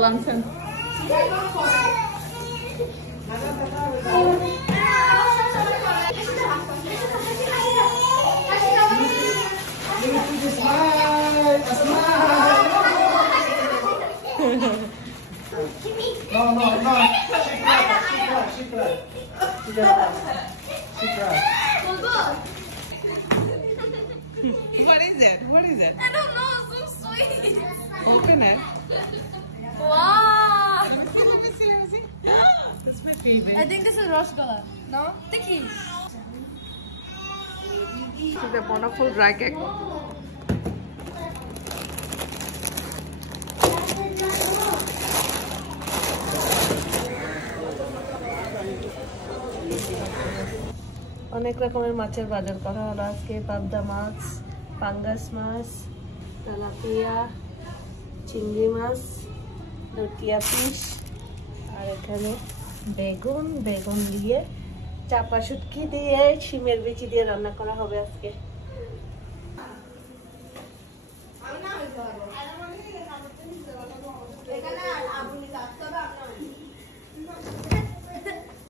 Langsung. What is it? What is it? I don't know, so sweet. Open it. Wow. That's my favorite. I think this is Rasgulla. No? Tikki. The wonderful dry cake. অনেক রকমের মাছের বাজার করা হলো আজকে। পাবদা মাছ, পাঙ্গাস মাছ, tilapia, চিংড়ি মাছ, লুটিয়া ফিশ, আর এখানে বেগুন দিয়ে চাপা শুটকি দিয়ে শিমের বিচি দিয়ে রান্না করা হবে আজকে।